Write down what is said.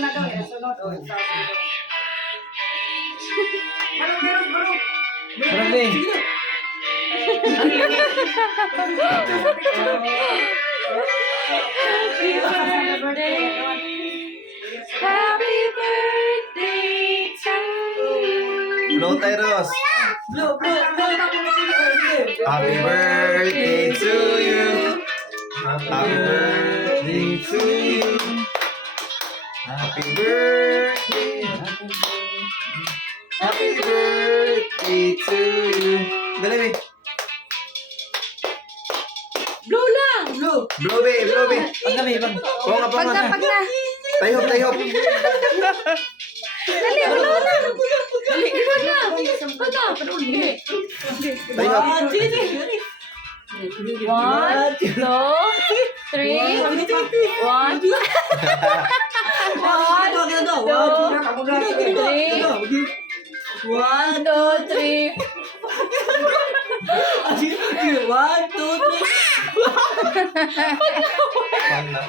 una daw, sunod. O, balong. Marami. Happy birthday to you. Blow tayo, Ros. Blue. Happy birthday to you. Happy birthday to you. Happy birthday. Happy birthday to you. Dali, be. Blue lang. Blow, be. Pag kami, pag. Oo nga, Pag na. Tayhop. Dali, wala na. Dali, iwan na. Pag na. Tayhop. 1, 2, 3. 1. 1, 2, 3. 1, 2, 3. Pan na.